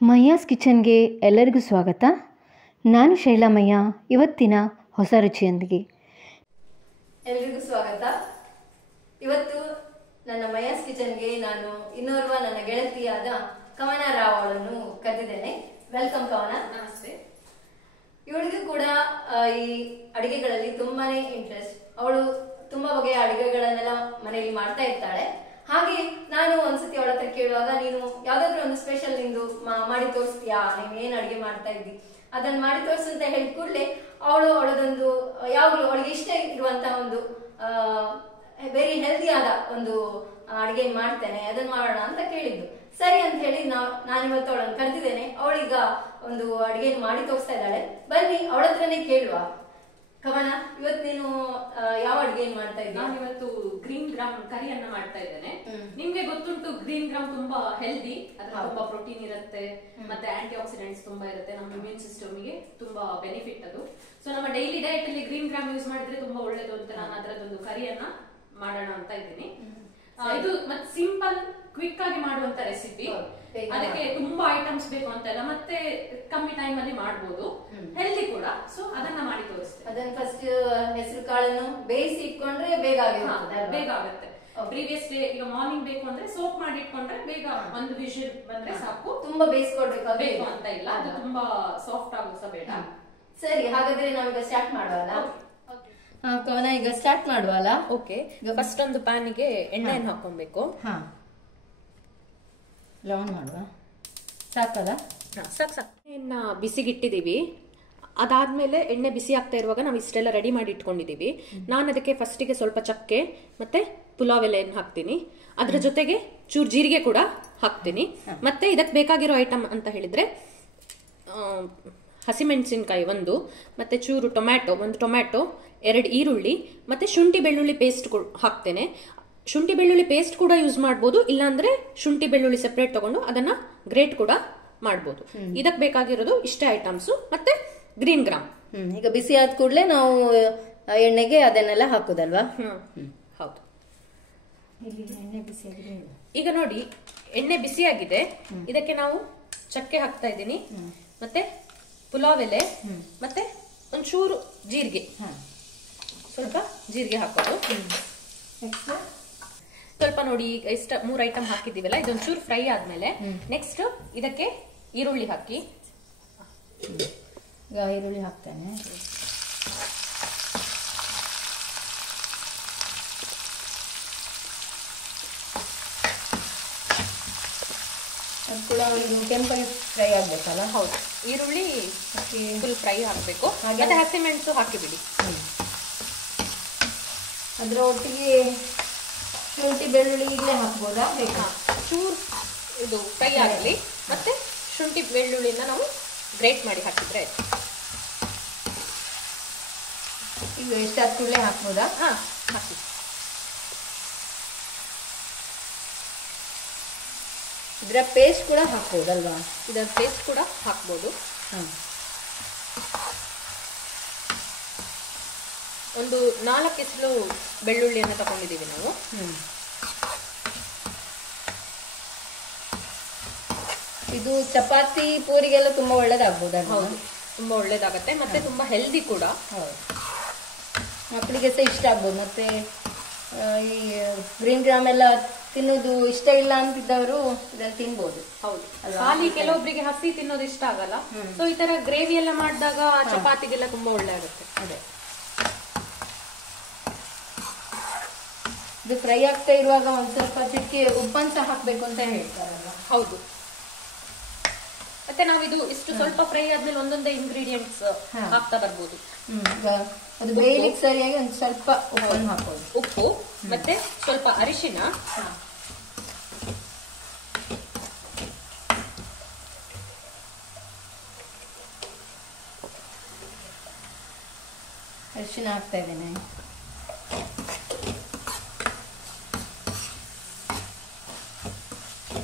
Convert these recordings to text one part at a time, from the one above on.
ಮಯ್ಯಾಸ್ ಕಿಚನ್ಗೆ ಎಲ್ಲರಿಗೂ ಸ್ವಾಗತ. ನಾನು ಶೈಲಾಮಯ್ಯ. ಇವತ್ತಿನ ಹೊಸ ರುಚಿಯೊಂದಿಗೆ ಎಲ್ರಿಗೂ ಸ್ವಾಗತ. ಇವತ್ತು ನನ್ನ ಮಯ್ಯಾಸ್ ಕಿಚನ್ಗೆ ನಾನು ಇನ್ನೋರ್ವ ನನ್ನ ಗೆಳತಿಯಾದ ಕವನ ರಾವ್ ಅವಳನ್ನು ಕರೆದಿದ್ದೇನೆ. ವೆಲ್ಕಮ್ ಕವನ. ನಮಸ್ತೆ. ಇವಳಿಗೂ ಕೂಡ ಈ ಅಡಿಗೆಗಳಲ್ಲಿ ತುಂಬಾನೇ ಇಂಟ್ರೆಸ್ಟ್. ಅವಳು ತುಂಬಾ ಬಗೆಯ ಅಡಿಗೆಗಳನ್ನೆಲ್ಲ ಮನೆಯಲ್ಲಿ ಮಾಡ್ತಾ ಇರ್ತಾಳೆ. ಹಾಗೆ ನಾನು ಒಂದ್ಸತಿ ಅವಳ ಹತ್ರ ಕೇಳುವಾಗ, ನೀನು ಯಾವ್ದಾದ್ರು ಒಂದು ಸ್ಪೆಷಲ್ ನಿಂದು ಮಾಡಿ ತೋರಿಸ್ತೀಯಾ, ನೀನ್ ಏನ್ ಅಡಿಗೆ ಮಾಡ್ತಾ ಇದ್ದಿ ಅದನ್ನ ಮಾಡಿ ತೋರಿಸು ಅಂತ ಹೇಳಿದ ಕೂಡಲೇ ಅವಳದೊಂದು ಯಾವಾಗಲೂ ಅವಳಿಗೆ ಇಷ್ಟ ಇರುವಂತಹ ಒಂದು ವೆರಿ ಹೆಲ್ದಿ ಆದ ಒಂದು ಅಡಿಗೆ ಮಾಡ್ತೇನೆ, ಅದನ್ನ ಮಾಡೋಣ ಅಂತ ಕೇಳಿದ್ದು. ಸರಿ ಅಂತ ಹೇಳಿ ನಾನಿವತ್ತು ಅವಳನ್ನು ಕರೆದಿದ್ದೇನೆ. ಅವಳೀಗ ಒಂದು ಅಡಿಗೆ ಮಾಡಿ ತೋರಿಸ್ತಾ ಇದ್ದಾಳೆ. ಬನ್ನಿ ಅವಳ ಹತ್ರನೇ ಕೇಳುವ. ಕವನ, ಇವತ್ತು ನೀನು ಯಾವ ಅಡಿಗೆ ಮಾಡ್ತಾ ಇದ್ದೀನಿ? ನಾನು ಇವತ್ತು ಗ್ರೀನ್ ಗ್ರಾಮ್ ಕರಿಯನ್ನ ಮಾಡ್ತಾ ಇದ್ದೇನೆ. ನಿಮ್ಗೆ ಗೊತ್ತುಂಟು, ಗ್ರೀನ್ ಗ್ರಾಮ್ ತುಂಬಾ ಹೆಲ್ದಿ, ಅದ್ರ ತುಂಬಾ ಪ್ರೋಟೀನ್ ಇರುತ್ತೆ, ಮತ್ತೆ ಆಂಟಿ ಆಕ್ಸಿಡೆಂಟ್ಸ್ ತುಂಬಾ ಇರುತ್ತೆ. ನಮ್ಮ ಇಮ್ಯೂನ್ ಸಿಸ್ಟಮ್ಗೆ ತುಂಬಾ ಬೆನಿಫಿಟ್ ಅದು. ಸೊ ನಮ್ಮ ಡೈಲಿ ಡಯಟ್ ಅಲ್ಲಿ ಗ್ರೀನ್ ಗ್ರಾಮ್ ಯೂಸ್ ಮಾಡಿದ್ರೆ ತುಂಬಾ ಒಳ್ಳೇದು ಅಂತ ನಾನು ಅದರದೊಂದು ಕರಿಯನ್ನ ಮಾಡೋಣ ಅಂತ ಇದ್ದೀನಿ. ಇದು ಮತ್ತೆ ಸಿಂಪಲ್ ಕ್ವಿಕ್ ಆಗಿ ಮಾಡುವಂತ ರೆಸಿಪಿ. ಅದಕ್ಕೆ ತುಂಬಾ ಐಟಮ್ಸ್ ಬೇಕು ಅಂತಲ್ಲ, ಮತ್ತೆ ಕಮ್ಮಿ ಟೈಮ್ ಅಲ್ಲಿ ಮಾಡಬಹುದು, ಹೆಲ್ದಿ ಕೂಡ. ಸೊ ಅದನ್ನ ಮಾಡಿ ತೋರಿಸ್ತೇನೆ. ಅದನ್ನ ಫಸ್ಟ್ ಹೆಸರು ಕಾಳನ್ನು ಬೇಯಿಸಿ ಇಟ್ಕೊಂಡ್ರೆ ಬೇಗ ಆಗುತ್ತೆ. ಪ್ರೀವಿಯಸ್ ಡೇ ಈಗ ಮಾರ್ನಿಂಗ್ ಬೇಕು ಅಂದ್ರೆ ಸೋಪ್ ಮಾಡಿ ಇಟ್ಕೊಂಡ್ರೆ ಬೇಗ ಒಂದು ವಿಷಲ್ ಬಂದ್ರೆ ಸಾಕು. ತುಂಬಾ ಬೇಯಿಸ್ಕೊಡ್ಬೇಕು ಅಂತ ಇಲ್ಲ, ಅದು ತುಂಬಾ ಸಾಫ್ಟ್ ಆಗುಸ ಬೇಡ. ಸರಿ, ಹಾಗಾದ್ರೆ ನಾವೀಗ ಸ್ಟಾರ್ಟ್ ಮಾಡುವಲ್ಲ? ಕವನ, ಈಗ ಸ್ಟಾರ್ಟ್ ಮಾಡುವಲ್ಲ? ಓಕೆ. ಫಸ್ಟ್ ಒಂದು ಪ್ಯಾನಿಗೆ ಎಣ್ಣೆಯನ್ನು ಹಾಕೊಬೇಕು. ಲವನ್ ಮಾಡುವ, ಸಾಕಲ್ಲ? ಸಾಕು. ಎಣ್ಣೆ ಬಿಸಿಗಿಟ್ಟಿದೀವಿ. ಅದಾದ್ಮೇಲೆ ಎಣ್ಣೆ ಬಿಸಿ ಆಗ್ತಾ ಇರುವಾಗ ನಾವು ಇಷ್ಟೆಲ್ಲ ರೆಡಿ ಮಾಡಿ ಇಟ್ಕೊಂಡಿದೀವಿ. ನಾನು ಅದಕ್ಕೆ ಫಸ್ಟಿಗೆ ಸ್ವಲ್ಪ ಚಕ್ಕೆ ಮತ್ತೆ ಪುಲಾವ್ ಎಲೆಯನ್ನು ಹಾಕ್ತೀನಿ. ಅದ್ರ ಜೊತೆಗೆ ಚೂರು ಜೀರಿಗೆ ಕೂಡ ಹಾಕ್ತೀನಿ. ಮತ್ತೆ ಇದಕ್ಕೆ ಬೇಕಾಗಿರೋ ಐಟಮ್ ಅಂತ ಹೇಳಿದ್ರೆ ಹಸಿಮೆಣಸಿನ್ಕಾಯಿ ಒಂದು, ಮತ್ತೆ ಚೂರು ಒಂದು ಟೊಮ್ಯಾಟೊ, 2 ಈರುಳ್ಳಿ, ಮತ್ತೆ ಶುಂಠಿ ಬೆಳ್ಳುಳ್ಳಿ ಪೇಸ್ಟ್ ಹಾಕ್ತೇನೆ. ಶುಂಠಿ ಬೆಳ್ಳುಳ್ಳಿ ಪೇಸ್ಟ್ ಕೂಡ ಯೂಸ್ ಮಾಡಬಹುದು, ಇಲ್ಲಾಂದ್ರೆ ಶುಂಠಿ ಬೆಳ್ಳುಳ್ಳಿ ಸೆಪರೇಟ್ ತಗೊಂಡು ಅದನ್ನ ಗ್ರೇಟ್ ಕೂಡ ಮಾಡಬಹುದು. ಇದಕ್ಕೆ ಬೇಕಾಗಿರೋದು ಇಷ್ಟೇ ಐಟಮ್ಸ್. ಮತ್ತೆ ಗ್ರೀನ್ ಗ್ರಾಮ್. ಈಗ ಬಿಸಿ ಆದ ಕೂಡಲೇ ನಾವು ಎಣ್ಣೆಗೆ ಅದನ್ನೆಲ್ಲ ಹಾಕುದಲ್ವಾ? ಹೌದು. ಈಗ ನೋಡಿ, ಎಣ್ಣೆ ಬಿಸಿಯಾಗಿದೆ. ಇದಕ್ಕೆ ನಾವು ಚಕ್ಕೆ ಹಾಕ್ತಾ ಇದ್ದೀನಿ, ಮತ್ತೆ ಪುಲಾವ್ ಎಲೆ, ಮತ್ತೆ ಒಂಚೂರು ಜೀರಿಗೆ, ಸ್ವಲ್ಪ ಜೀರಿಗೆ ಹಾಕೋದು. ಸ್ವಲ್ಪ ನೋಡಿ, ಇಷ್ಟ 3 ಐಟಮ್ ಹಾಕಿದ್ದೀವಲ್ಲ, ಇದೊಂಚೂರು ಫ್ರೈ ಆದ್ಮೇಲೆ ನೆಕ್ಸ್ಟ್ ಇದಕ್ಕೆ ಈರುಳ್ಳಿ ಹಾಕಿ. ಈಗ ಈರುಳ್ಳಿ ಹಾಕ್ತೇನೆ. ಅದು ಕೂಡ ಕೆಂಪಗೆ ಫ್ರೈ ಆಗ್ಬೇಕಲ್ಲ? ಹೌದು, ಈರುಳ್ಳಿ ಫುಲ್ ಫ್ರೈ ಹಾಕ್ಬೇಕು. ಮತ್ತೆ ಹಸಿಮೆಣಸು ಹಾಕಿಬಿಡಿ. ಅದ್ರ ಒಟ್ಟಿಗೆ ಶುಂಠಿ ಬೆಳ್ಳುಳ್ಳಿ ಈಗಲೇ ಹಾಕ್ಬೋದಾ? ಚೂರು ಇದು ಫ್ರೈ ಆಗಲಿ. ಮತ್ತೆ ಶುಂಠಿ ಬೆಳ್ಳುಳ್ಳಿನ ನಾವು ಗ್ರೇಟ್ ಮಾಡಿ ಹಾಕಿದ್ರೆ ಈಗ ಎಷ್ಟಾದ ಕೂಡಲೇ ಹಾಕ್ಬೋದಾ? ಹಾಕಿ. ಇದರ ಪೇಸ್ಟ್ ಕೂಡ ಹಾಕ್ಬೋದಲ್ವಾ? ಇದರ ಪೇಸ್ಟ್ ಕೂಡ ಹಾಕ್ಬೋದು. ಒಂದು 4 ಎಸಳು ಬೆಳ್ಳುಳ್ಳಿಯನ್ನು ತಗೊಂಡಿದ್ದೀವಿ ನಾವು. ಇದು ಚಪಾತಿ ಪೂರಿಗೆಲ್ಲ ತುಂಬಾ ಒಳ್ಳೇದಾಗ್ಬೋದ? ಹೌದು, ತುಂಬಾ ಒಳ್ಳೇದಾಗತ್ತೆ. ಮತ್ತೆ ತುಂಬಾ ಹೆಲ್ದಿ ಕೂಡ. ಮಕ್ಕಳಿಗೆ ಸಹ ಇಷ್ಟ ಆಗ್ಬೋದು. ಮತ್ತೆ ಈ ಗ್ರೀನ್ ಗ್ರಾಮ್ ಎಲ್ಲ ತಿನ್ನೋದು ಇಷ್ಟ ಇಲ್ಲ ಅಂತಿದ್ದವರು ಇದನ್ನ ತಿನ್ಬಹುದು. ಹೌದು, ಖಾಲಿ ಕೆಲವೊಬ್ಬರಿಗೆ ಹಸಿ ತಿನ್ನೋದು ಇಷ್ಟ ಆಗಲ್ಲ. ಸೊ ಈ ತರ ಗ್ರೇವಿ ಎಲ್ಲ ಮಾಡಿದಾಗ ಚಪಾತಿಗೆಲ್ಲ ತುಂಬಾ ಒಳ್ಳೆ ಆಗುತ್ತೆ. ಅದೇ, ಇದು ಫ್ರೈ ಆಗ್ತಾ ಇರುವಾಗ ಒಂದ್ ಸ್ವಲ್ಪ ಚಿಕ್ಕೆ ಉಪ್ಪನ್ನು ಸಹ ಹಾಕ್ಬೇಕು ಅಂತ ಹೇಳ್ತಾರಲ್ಲ? ಹೌದು. ಮತ್ತೆ ನಾವಿದು ಇಷ್ಟು ಸ್ವಲ್ಪ ಫ್ರೈ ಆದ್ಮೇಲೆ ಒಂದೊಂದೇ ಇಂಗ್ರೀಡಿಯೆಂಟ್ಸ್ ಹಾಕ್ತಾ ಬರ್ಬೋದು. ಅದು ಬೇಯಲಿಕ್ಕೆ ಸರಿಯಾಗಿ ಒಂದು ಸ್ವಲ್ಪ ಉಪ್ಪನ್ನು ಹಾಕೋದು. ಉಪ್ಪು, ಮತ್ತೆ ಸ್ವಲ್ಪ ಅರಿಶಿನ, ಅರಿಶಿನ ಹಾಕ್ತಾ ಇದ್ದೇನೆ.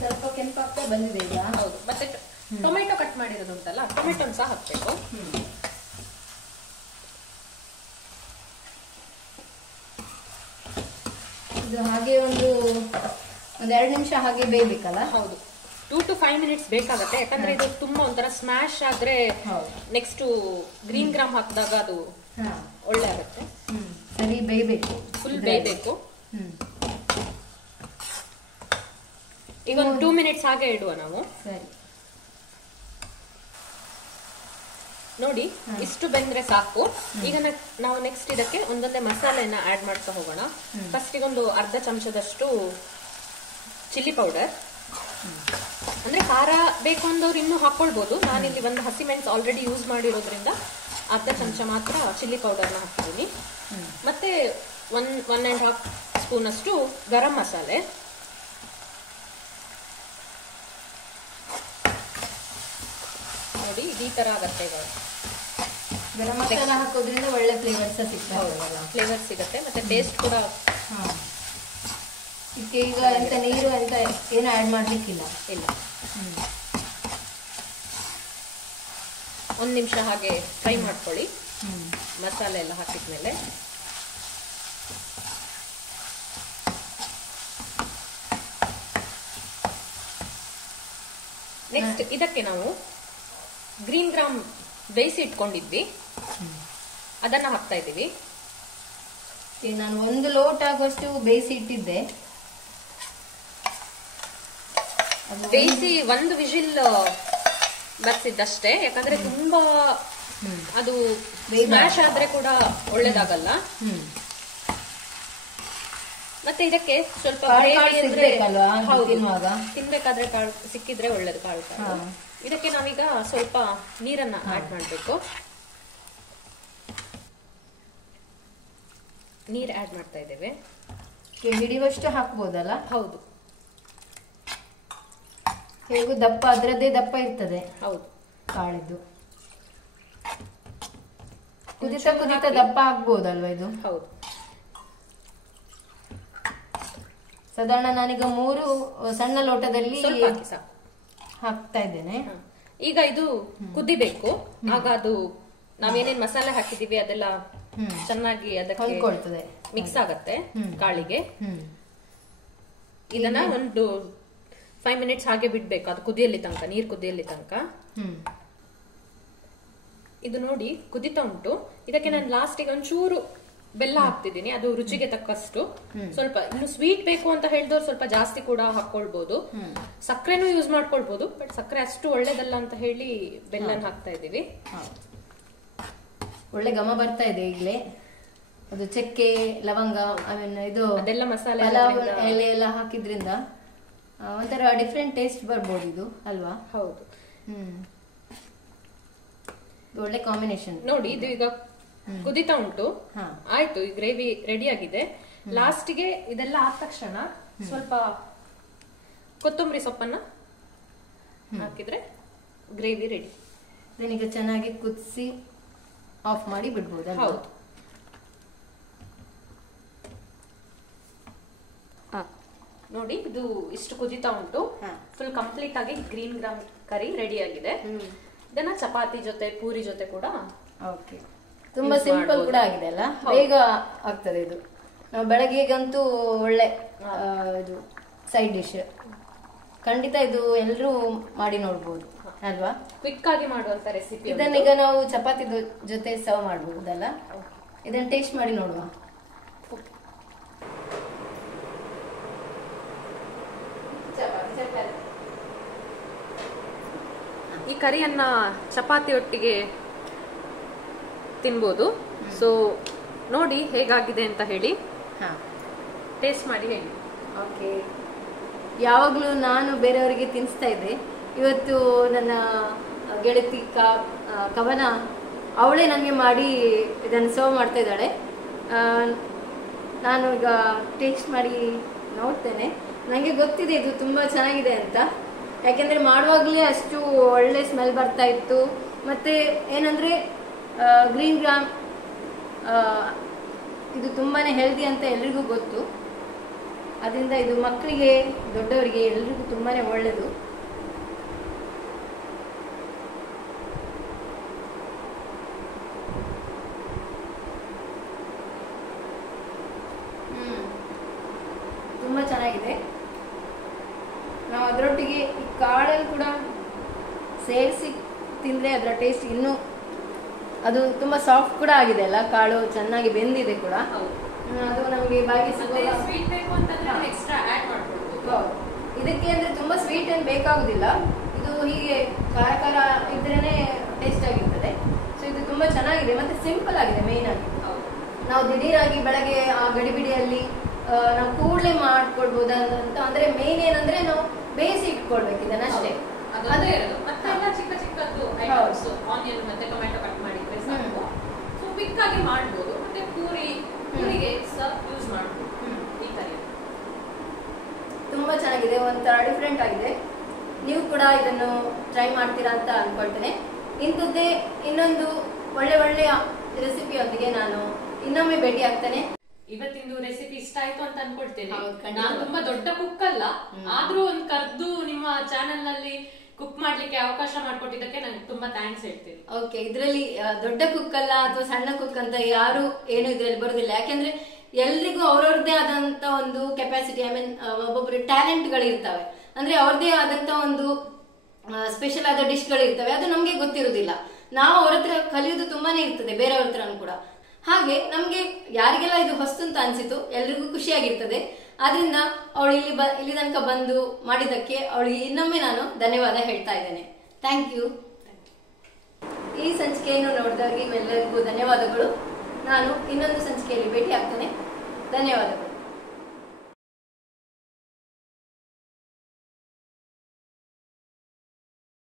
ಸ್ವಲ್ಪ ಕೆಂಪಾಗ್ತಾ ಬಂದಿದೆ ಈಗ. ಹೌದು. ಮತ್ತೆ ಟೊಮೆಟೊ ಕಟ್ ಮಾಡಿರೋದು ಉಂಟಲ್ಲ, ಟೊಮೆಟೊ ಸಹ ಹಾಕ್ಬೇಕು. ಇದು ಹಾಗೆ ಒಂದು 2 ನಿಮಿಷ ಹಾಗೆ ಬೇಯಬೇಕಲ್ಲ? ಹೌದು. 2 to 5 minutes ಬೇಕಾಗತ್ತೆ, ಯಾಕಂದ್ರೆ ಇದು ತುಂಬಾ ಒಂಥರ ಸ್ಮ್ಯಾಶ್ ಆದ್ರೆ ನೆಕ್ಸ್ಟ್ ಗ್ರೀನ್ ಗ್ರಾಮ್ ಹಾಕಿದಾಗ ಅದು ಒಳ್ಳೆ ಆಗುತ್ತೆ. ಸರಿ ಬೇಯಬೇಕು, ಫುಲ್ ಬೇಯಬೇಕು. ಈಗ ಒಂದು 2 minutes ಹಾಗೆ ಇಡುವ ನಾವು. ಸರಿ ನೋಡಿ, ಇಷ್ಟು ಬೆಂದ್ರೆ ಸಾಕು. ಈಗ ನಾವು ನೆಕ್ಸ್ಟ್ ಇದಕ್ಕೆ ಒಂದೊಂದೇ ಮಸಾಲೆನ ಆಡ್ ಮಾಡ್ತಾ ಹೋಗೋಣ. ಫಸ್ಟ್ ಒಂದು ಅರ್ಧ ಚಮಚದಷ್ಟು ಚಿಲ್ಲಿ ಪೌಡರ್, ಅಂದ್ರೆ ಖಾರ ಬೇಕು ಅಂದವ್ರು ಇನ್ನೂ ಹಾಕೊಳ್ಬಹುದು. ನಾನಿಲ್ಲಿ ಒಂದು ಹಸಿಮೆಣಸು ಆಲ್ರೆಡಿ ಯೂಸ್ ಮಾಡಿರೋದ್ರಿಂದ ಅರ್ಧ ಚಮಚ ಮಾತ್ರ ಚಿಲ್ಲಿ ಪೌಡರ್ನ ಹಾಕಿದ್ದೀನಿ. ಮತ್ತೆ 1.5 ಸ್ಪೂನ್ ಅಷ್ಟು ಗರಂ ಮಸಾಲೆ, ನೋಡಿ ಈ ತರ ಆಗತ್ತೆ. ಇವಾಗ ಗರಂ ಮಸಾಲ ಹಾಕೋದ್ರಿಂದ ಒಳ್ಳೆ ಫ್ಲೇವರ್ಸ್ ಫ್ಲೇವರ್ ಸಿಗುತ್ತೆ, ಮತ್ತೆ ಟೇಸ್ಟ್ ಕೂಡ. ಇದಕ್ಕೆ ಈಗ ಎಂತ ನೀರು ಅಂತ ಏನು ಆಡ್ ಮಾಡ್ಲಿಕ್ಕಿಲ್ಲ. ಇಲ್ಲ, 1 ನಿಮಿಷ ಹಾಗೆ ಫ್ರೈ ಮಾಡ್ಕೊಳ್ಳಿ ಮಸಾಲೆ ಎಲ್ಲ ಹಾಕಿದ್ಮೇಲೆ. ನೆಕ್ಸ್ಟ್ ಇದಕ್ಕೆ ನಾವು ಗ್ರೀನ್ ಗ್ರಾಮ್ ಬೇಯಿಸಿ ಇಟ್ಕೊಂಡಿದ್ವಿ, ಅದನ್ನ ಹಾಕ್ತಾ ಇದ್ದೀವಿ. ನಾನು 1 ಲೋಟ ಆಗುವಷ್ಟು ಬೇಯಿಸಿ ಇಟ್ಟಿದ್ದೆ. ಬೇಯಿಸಿ 1 ವಿಜಿಲ್ ಬರ್ಸಿದ್ದಷ್ಟೇ, ಯಾಕಂದ್ರೆ ತುಂಬಾ ಅದು ಸ್ಮ್ಯಾಶ್ ಆದ್ರೆ ಕೂಡ ಒಳ್ಳೇದಾಗಲ್ಲ. ಮತ್ತೆ ಇದಕ್ಕೆ ಸ್ವಲ್ಪ ತಿನ್ಬೇಕಾದ್ರೆ ಕಾಳು ಸಿಕ್ಕಿದ್ರೆ ಒಳ್ಳೇದು. ಕಾಳು ಇದಕ್ಕೆ ನಾವೀಗ ಸ್ವಲ್ಪ ನೀರನ್ನ ಆಡ್ ಮಾಡ್ಬೇಕು. ನೀರ್ ಆಡ್ ಮಾಡ್ತಾ ಇದ್ದೇವೆ. ಹಿಡಿಯುವಷ್ಟು ಹಾಕ್ಬೋದಲ್ಲ? ಹೌದು, ಹೇಗೂ ದಪ್ಪ ಅದರದ್ದೇ ದಪ್ಪ ಇರ್ತದೆ. ಹೌದು, ಕಾಳಿದ್ದು ಕುದಿತ ದಪ್ಪ ಆಗ್ಬೋದಲ್ವಾ ಇದು? ಹೌದು. ಸಾಧಾರಣ ನಾನೀಗ 3 ಸಣ್ಣ ಲೋಟದಲ್ಲಿ ಹಾಕ್ತಾ ಇದ್ದೇನೆ. ಈಗ ಇದು ಕುದಿಬೇಕು. ಆಗ ಅದು ನಾವೇನೇನ್ ಮಸಾಲೆ ಹಾಕಿದೀವಿ ಅದೆಲ್ಲ ಚೆನ್ನಾಗಿ ಅದಕ್ಕೆ ಮಿಕ್ಸ್ ಆಗತ್ತೆ ಕಾಳಿಗೆ. ಇದನ್ನ ಒಂದು 5 minutes ಹಾಗೆ ಬಿಡ್ಬೇಕು, ಅದು ಕುದಿಯಲ್ಲಿ ತನಕ, ನೀರ್ ಕುದಿಯಲ್ಲಿ ತನಕ. ಇದು ನೋಡಿ ಕುದಿತಾ ಉಂಟು. ಇದಕ್ಕೆ ನಾನು ಲಾಸ್ಟಿಗೆ ಒಂಚೂರು ಬೆಲ್ಲ ಹಾಕ್ತಿದ್ದೀನಿ, ಅದು ರುಚಿಗೆ ತಕ್ಕಷ್ಟು. ಸ್ವಲ್ಪ ಇನ್ನು ಸ್ವೀಟ್ ಬೇಕು ಅಂತ ಹೇಳಿದವ್ರು ಸ್ವಲ್ಪ ಜಾಸ್ತಿ ಕೂಡ ಹಾಕೊಳ್ಬಹುದು, ಸಕ್ಕರೆನೂ ಯೂಸ್ ಮಾಡ್ಕೊಳ್ಬಹುದು. ಬಟ್ ಸಕ್ಕರೆ ಅಷ್ಟು ಒಳ್ಳೇದಲ್ಲ ಅಂತ ಹೇಳಿ ಬೆಲ್ಲನ ಹಾಕ್ತಾ ಇದೀವಿ. ಒಳ್ಳೆ ಘಮ ಬರ್ತಾ ಇದೆ ಈಗಲೇ. ಅದು ಚಕ್ಕೆ, ಲವಂಗ, ಇದು ಅದೆಲ್ಲ ಮಸಾಲೆ ಎಲೆ ಎಲ್ಲ ಹಾಕಿದ್ರಿಂದ ಒಂಥರ ಡಿಫ್ರೆಂಟ್ ಟೇಸ್ಟ್ ಬರ್ಬೋದು ಇದು, ಅಲ್ವಾ? ಹೌದು. ಒಳ್ಳೆ ಕಾಂಬಿನೇಷನ್. ನೋಡಿ, ಇದು ಈಗ ಕುದಿತಾ ಉಂಟು. ಆಯ್ತು, ಈ ಗ್ರೇವಿ ರೆಡಿ ಆಗಿದೆ. ಲಾಸ್ಟಿಗೆ ಇದೆಲ್ಲ ಆದ ತಕ್ಷಣ ಸ್ವಲ್ಪ ಕೊತ್ತಂಬರಿ ಸೊಪ್ಪನ್ನ ಹಾಕಿದ್ರೆ ಗ್ರೇವಿ ರೆಡಿ. ಈಗ ಚೆನ್ನಾಗಿ ಕುದಿಸಿ ಆಫ್ ಮಾಡಿ ಬಿಡ್ಬೋದು. ಹೌದು. ನೋಡಿ, ಇದು ಇಷ್ಟು ಕುದಿತಾ ಉಂಟು. ಫುಲ್ ಕಂಪ್ಲೀಟ್ ಆಗಿ ಗ್ರೀನ್ ಗ್ರಾಮ್ ಕರಿ ರೆಡಿ ಆಗಿದೆ. ಇದನ್ನ ಚಪಾತಿ ಜೊತೆ, ಪೂರಿ ಜೊತೆ ಕೂಡ ತುಂಬಾ ಸಿಂಪಲ್ ಕೂಡ ಆಗಿದೆ ಅಲ್ಲ, ಬೇಗ ಆಗ್ತದೆ ಇದು. ನಾವು ಬೆಳಗ್ಗೆಗಂತೂ ಒಳ್ಳೆ ಇದು ಸೈಡ್ ಡಿಶ್. ಖಂಡಿತ ಇದು ಎಲ್ಲರೂ ಮಾಡಿ ನೋಡ್ಬೋದು, ಅಲ್ವಾ? ಕ್ವಿಕ್ ಆಗಿ ಮಾಡುವಂತ ರೆಸಿಪಿ. ಇದನ್ನೀಗ ನಾವು ಚಪಾತಿ ಜೊತೆ ಸರ್ವ್ ಮಾಡಬಹುದಲ್ಲ? ಇದನ್ನ ಟೇಸ್ಟ್ ಮಾಡಿ ನೋಡುವ. ಈ ಕರಿಯನ್ನ ಚಪಾತಿ ಒಟ್ಟಿಗೆ ತಿನ್ಬೋದು. ಸೊ ನೋಡಿ ಹೇಗಾಗಿದೆ ಅಂತ ಹೇಳಿ, ಟೇಸ್ಟ್ ಮಾಡಿ ಹೇಳಿ. ಓಕೆ, ಯಾವಾಗಲೂ ನಾನು ಬೇರೆಯವರಿಗೆ ತಿನ್ನಿಸ್ತಾ ಇದ್ದೆ. ಇವತ್ತು ನನ್ನ ಗೆಳತಿ ಕವನ ಅವಳೇ ನನಗೆ ಮಾಡಿ ಇದನ್ನು ಸರ್ವ್ ಮಾಡ್ತಾ ಇದ್ದಾಳೆ. ನಾನು ಈಗ ಟೇಸ್ಟ್ ಮಾಡಿ ನೋಡ್ತೇನೆ. ನನಗೆ ಗೊತ್ತಿದೆ ಇದು ತುಂಬ ಚೆನ್ನಾಗಿದೆ ಅಂತ, ಯಾಕೆಂದರೆ ಮಾಡುವಾಗಲೇ ಅಷ್ಟು ಒಳ್ಳೆ ಸ್ಮೆಲ್ ಬರ್ತಾ ಇತ್ತು. ಮತ್ತು ಏನಂದರೆ ಗ್ರೀನ್ ಗ್ರಾಮ್ ಇದು ತುಂಬಾ ಹೆಲ್ದಿ ಅಂತ ಎಲ್ರಿಗೂ ಗೊತ್ತು. ಅದರಿಂದ ಇದು ಮಕ್ಕಳಿಗೆ, ದೊಡ್ಡವರಿಗೆ ಎಲ್ರಿಗೂ ತುಂಬಾ ಒಳ್ಳೆಯದು. ತುಂಬ ಚೆನ್ನಾಗಿದೆ. ನಾವು ಅದರೊಟ್ಟಿಗೆ ಈ ಕಾಳು ಸೇರಿಸಿ ತಿಂದರೆ ಅದರ ಟೇಸ್ಟ್ ಇನ್ನೂ ಅದು ತುಂಬ ಸಾಫ್ಟ್ ಕೂಡ ಆಗಿದೆ ಅಲ್ಲ, ಕಾಳು ಚೆನ್ನಾಗಿ ಬೆಂದಿದೆ ಕೂಡ. ಅದು ನಮಗೆ ಬಾಯಿಗೆ ಸ್ವೀಟ್ ಬೇಕು ಅಂತಂದ್ರೆ ಎಕ್ಸ್ಟ್ರಾ ಆಡ್ ಮಾಡ್ಕೊಳ್ಬೋದು. ಇದಕ್ಕೆ ಅಂದ್ರೆ ತುಂಬಾ ಸ್ವೀಟ್ ಏನು ಬೇಕಾಗುದಿಲ್ಲ, ಇದು ಹೀಗೆ ಖಾರ ಖಾರ ಇದ್ರೇನೆ ಟೇಸ್ಟ್ ಆಗಿರ್ತದೆ. ಸೊ ಇದು ತುಂಬಾ ಚೆನ್ನಾಗಿದೆ ಮತ್ತೆ ಸಿಂಪಲ್ ಆಗಿದೆ. ಮೇನ್ ಆಗಿ ನಾವು ದಿಢೀರಾಗಿ ಬೆಳಗ್ಗೆ ಆ ಗಡಿಬಿಡಿಯಲ್ಲಿ ನಾವು ಕೂಡಲೇ ಮಾಡ್ಕೊಳ್ಬಹುದಂತ. ಅಂದ್ರೆ ಮೇನ್ ಏನಂದ್ರೆ ನಾವು ಬೇಯಿಸಿ ಇಟ್ಕೊಳ್ಬೇಕು ಇದನ್ನ ಅಷ್ಟೇ. ಅದೇ ಮತ್ತೆ ಚಿಕ್ಕ ಚಿಕ್ಕದ್ದು ಐಟಮ್ಸ್, ಆನಿಯನ್ ಮತ್ತೆ ಟೊಮೆಟೊ ಕಟ್ ಮಾಡಿದ್ರೆ ಸಾಕು. ಸೊ ಕ್ವಿಕ್ ಆಗಿ ಮಾಡ್ಬೋದು. ಮತ್ತೆ ಪೂರಿಗೆ ಯೂಸ್ ಮಾಡ್ಬೋದು. ಈ ಕರಿ ತುಂಬಾ ಚೆನ್ನಾಗಿದೆ, ಒಂಥರ ಡಿಫ್ರೆಂಟ್ ಆಗಿದೆ. ನೀವು ಕೂಡ ಇದನ್ನು ಟ್ರೈ ಮಾಡ್ತೀರಾ ಅಂತ ಅನ್ಕೊಳ್ತೇನೆ. ಇಂಥದ್ದೇ ಇನ್ನೊಂದು ಒಳ್ಳೆಯ ರೆಸಿಪಿಯೊಂದಿಗೆ ನಾನು ಇನ್ನೊಮ್ಮೆ ಭೇಟಿ ಆಗ್ತೇನೆ. ಇವತ್ತಿಂದು ರೆಸಿಪಿ ಇಷ್ಟ ಆಯ್ತು ಅಂತ ಅನ್ಕೊಳ್ತೇನೆ. ಹೌದು, ಖಂಡಿತ. ನಾನು ತುಂಬಾ ದೊಡ್ಡ ಕುಕ್ ಅಲ್ಲ, ಆದ್ರೂ ಒಂದು ಕರ್ದು ನಿಮ್ಮ ಚಾನೆಲ್ ನಲ್ಲಿ ಕುಕ್ ಮಾಡ್ಲಿಕ್ಕೆ ಅವಕಾಶ ಮಾಡ್ಕೊಟ್ಟಿದ್ದಕ್ಕೆ ನಂಗೆ ತುಂಬಾ ಥ್ಯಾಂಕ್ಸ್ ಹೇಳ್ತೀನಿ. ಓಕೆ, ಇದ್ರಲ್ಲಿ ದೊಡ್ಡ ಕುಕ್ ಅಲ್ಲ ಅಥವಾ ಸಣ್ಣ ಕುಕ್ ಅಂತ ಯಾರು ಏನು ಇದ್ರಲ್ಲಿ ಬರೋದಿಲ್ಲ. ಯಾಕೆಂದ್ರೆ ಎಲ್ರಿಗೂ ಅವ್ರವ್ರದ್ದೇ ಆದಂತ ಒಂದು ಕೆಪಾಸಿಟಿ, ಐ ಮೀನ್ ಒಬ್ಬೊಬ್ರು ಟ್ಯಾಲೆಂಟ್ಗಳು ಇರ್ತವೆ. ಅಂದ್ರೆ ಅವ್ರದ್ದೇ ಆದಂತ ಒಂದು ಸ್ಪೆಷಲ್ ಆದ ಡಿಶ್ಗಳು ಇರ್ತವೆ, ಅದು ನಮ್ಗೆ ಗೊತ್ತಿರುವುದಿಲ್ಲ. ನಾವು ಅವ್ರ ಹತ್ರ ಕಲಿಯೋದು ತುಂಬಾನೇ ಇರ್ತದೆ, ಬೇರೆಯವ್ರ ಹತ್ರನೂ ಕೂಡ. ಹಾಗೆ ನಮ್ಗೆ ಯಾರಿಗೆಲ್ಲ ಇದು ಹೊಸ್ತು ಅಂತ ಅನ್ಸಿತು, ಎಲ್ರಿಗೂ ಖುಷಿಯಾಗಿರ್ತದೆ. ಆದ್ರಿಂದ ಅವಳು ಇಲ್ಲಿ ತನಕ ಬಂದು ಮಾಡಿದ್ದಕ್ಕೆ ಅವಳಿಗೆ ಇನ್ನೊಮ್ಮೆ ನಾನು ಧನ್ಯವಾದ ಹೇಳ್ತಾ ಇದ್ದೇನೆ. Thank you. ಈ ಸಂಚಿಕೆಯನ್ನು ನೋಡಿದವರಿಗೆ ಎಲ್ಲರಿಗೂ ಧನ್ಯವಾದಗಳು. ನಾನು ಇನ್ನೊಂದು ಸಂಚಿಕೆಯಲ್ಲಿ ಭೇಟಿ ಆಗ್ತೇನೆ. ಧನ್ಯವಾದಗಳು.